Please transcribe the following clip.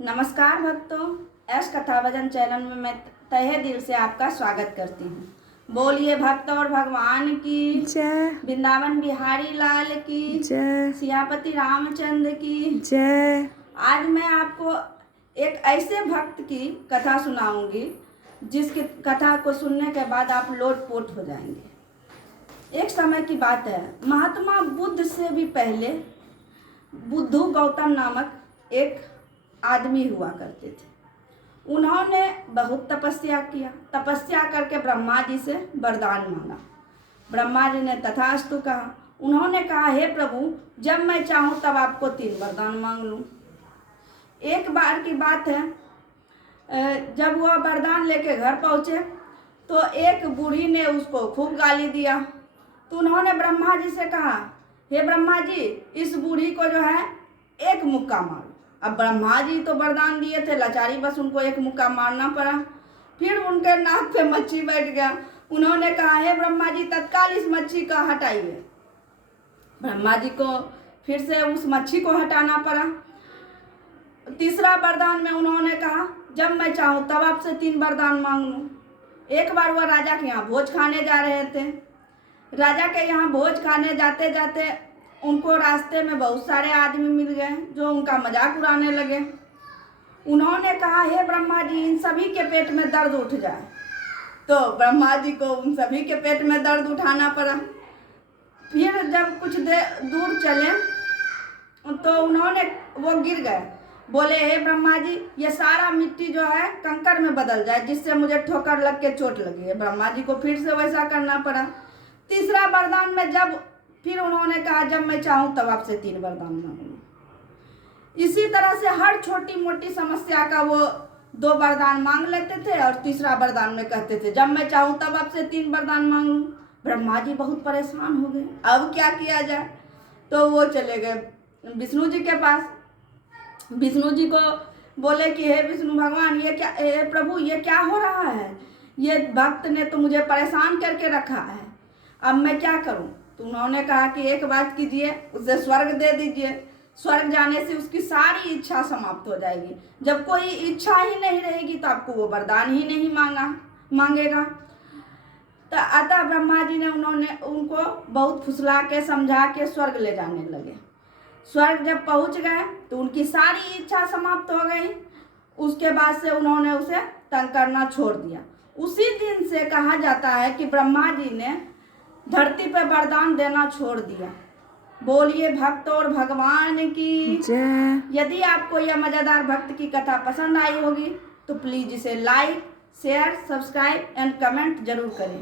नमस्कार भक्तों, एस कथा भजन चैनल में मैं तहे दिल से आपका स्वागत करती हूँ। बोलिए भक्त और भगवान की जय, वृंदावन बिहारी लाल की जय, सियापति रामचंद्र की जय। आज मैं आपको एक ऐसे भक्त की कथा सुनाऊंगी जिसकी कथा को सुनने के बाद आप लोटपोट हो जाएंगे। एक समय की बात है, महात्मा बुद्ध से भी पहले बुद्धू गौतम नामक एक आदमी हुआ करते थे। उन्होंने बहुत तपस्या किया। तपस्या करके ब्रह्मा जी से वरदान मांगा। ब्रह्मा जी ने तथास्तु कहा। उन्होंने कहा, हे प्रभु, जब मैं चाहूँ तब आपको 3 वरदान मांग लूँ। एक बार की बात है, जब वह वरदान लेके घर पहुँचे तो एक बूढ़ी ने उसको खूब गाली दिया। तो उन्होंने ब्रह्मा जी से कहा, हे ब्रह्मा जी, इस बूढ़ी को जो है एक मुक्का मारो। अब ब्रह्मा जी तो वरदान दिए थे, लाचारी बस उनको एक मुक्का मारना पड़ा। फिर उनके नाक पे मच्छी बैठ गया। उन्होंने कहा, हे ब्रह्मा जी, तत्काल इस मच्छी का हटाइए। ब्रह्मा जी को फिर से उस मच्छी को हटाना पड़ा। तीसरा वरदान में उन्होंने कहा, जब मैं चाहूँ तब आपसे 3 वरदान मांग लूँ। एक बार वह राजा के यहाँ भोज खाने जा रहे थे। राजा के यहाँ भोज खाने जाते जाते उनको रास्ते में बहुत सारे आदमी मिल गए जो उनका मजाक उड़ाने लगे। उन्होंने कहा, हे ब्रह्मा जी, इन सभी के पेट में दर्द उठ जाए। तो ब्रह्मा जी को उन सभी के पेट में दर्द उठाना पड़ा। फिर जब कुछ देर दूर चले तो वो गिर गए। बोले, हे ब्रह्मा जी, ये सारा मिट्टी जो है कंकर में बदल जाए जिससे मुझे ठोकर लग के चोट लगी है। ब्रह्मा जी को फिर से वैसा करना पड़ा। तीसरा वरदान में फिर उन्होंने कहा, जब मैं चाहूँ तब आपसे 3 वरदान मांगूंगा। इसी तरह से हर छोटी मोटी समस्या का वो 2 वरदान मांग लेते थे और तीसरा वरदान में कहते थे, जब मैं चाहूँ तब आपसे 3 वरदान मांग लूँ। ब्रह्मा जी बहुत परेशान हो गए, अब क्या किया जाए। तो वो चले गए विष्णु जी के पास। विष्णु जी को बोले कि हे विष्णु भगवान, ये क्या, हे प्रभु, ये क्या हो रहा है। ये भक्त ने तो मुझे परेशान करके रखा है, अब मैं क्या करूं। तो उन्होंने कहा कि एक बात कीजिए, उसे स्वर्ग दे दीजिए। स्वर्ग जाने से उसकी सारी इच्छा समाप्त हो जाएगी। जब कोई इच्छा ही नहीं रहेगी तो आपको वो वरदान ही नहीं मांगेगा। तो अतः ब्रह्मा जी ने उनको बहुत फुसला के समझा के स्वर्ग ले जाने लगे। स्वर्ग जब पहुंच गए तो उनकी सारी इच्छा समाप्त हो गई। उसके बाद से उन्होंने उसे तंग करना छोड़ दिया। उसी दिन से कहा जाता है कि ब्रह्मा जी ने धरती पर वरदान देना छोड़ दिया। बोलिए भक्त और भगवान की जय। यदि आपको यह मजेदार भक्त की कथा पसंद आई होगी तो प्लीज इसे like, share, subscribe and comment जरूर करें।